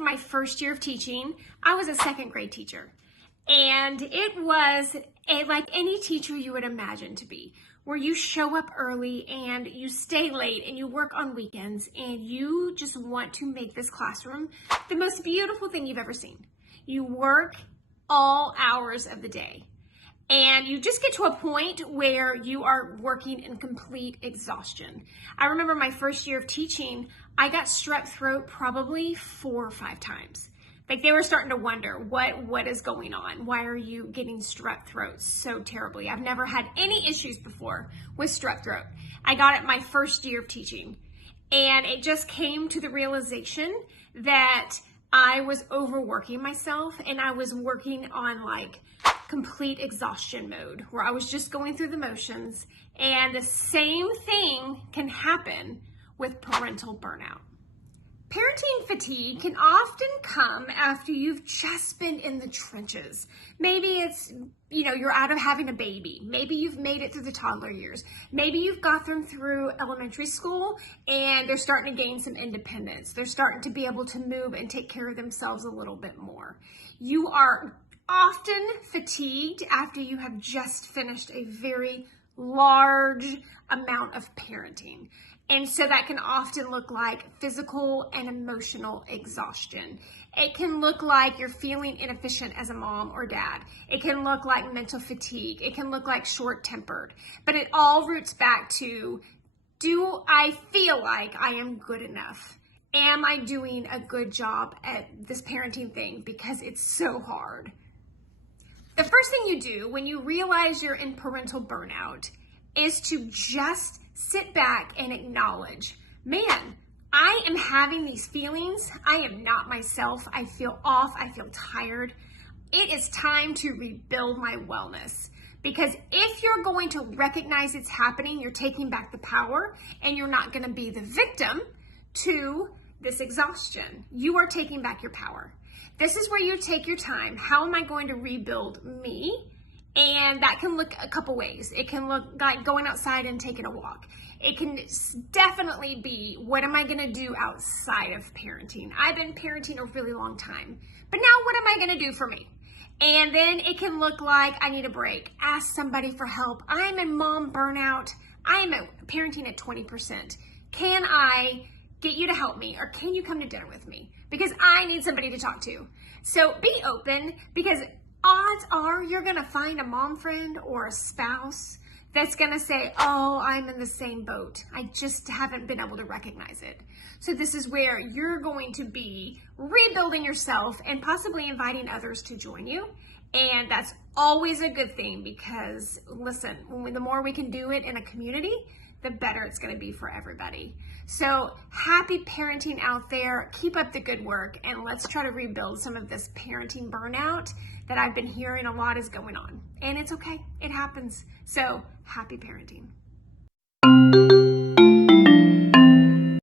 my first year of teaching, I was a second grade teacher. And it was like any teacher you would imagine to be, where you show up early and you stay late and you work on weekends and you just want to make this classroom the most beautiful thing you've ever seen. You work all hours of the day and you just get to a point where you are working in complete exhaustion. I remember my first year of teaching, I got strep throat probably 4 or 5 times. Like they were starting to wonder, what is going on? Why are you getting strep throat so terribly? I've never had any issues before with strep throat. I got it my first year of teaching. And it just came to the realization that I was overworking myself and I was working on like complete exhaustion mode where I was just going through the motions. And the same thing can happen with parental burnout. Parenting fatigue can often come after you've just been in the trenches. Maybe it's, you're out of having a baby. Maybe you've made it through the toddler years. Maybe you've got them through elementary school and they're starting to gain some independence. They're starting to be able to move and take care of themselves a little bit more. You are often fatigued after you have just finished a very large amount of parenting. And so that can often look like physical and emotional exhaustion. It can look like you're feeling inefficient as a mom or dad. It can look like mental fatigue. It can look like short-tempered. But it all roots back to, do I feel like I am good enough? Am I doing a good job at this parenting thing? Because it's so hard. The first thing you do when you realize you're in parental burnout is to just sit back and acknowledge, man, I am having these feelings. I am not myself. I feel off. I feel tired. It is time to rebuild my wellness. Because if you're going to recognize it's happening, you're taking back the power and you're not going to be the victim to this exhaustion. You are taking back your power. This is where you take your time. How am I going to rebuild me? And that can look a couple ways. It can look like going outside and taking a walk. It can definitely be, what am I gonna do outside of parenting? I've been parenting a really long time, but now what am I gonna do for me? And then it can look like, I need a break. Ask somebody for help. I'm in mom burnout. I am parenting at 20%. Can I get you to help me, or can you come to dinner with me? Because I need somebody to talk to. So be open, because odds are you're gonna find a mom friend or a spouse that's gonna say, oh, I'm in the same boat. I just haven't been able to recognize it. So this is where you're going to be rebuilding yourself and possibly inviting others to join you. And that's always a good thing, because listen, the more we can do it in a community, the better it's gonna be for everybody. So happy parenting out there. Keep up the good work, and let's try to rebuild some of this parenting burnout that I've been hearing a lot is going on. And it's okay, it happens. So happy parenting.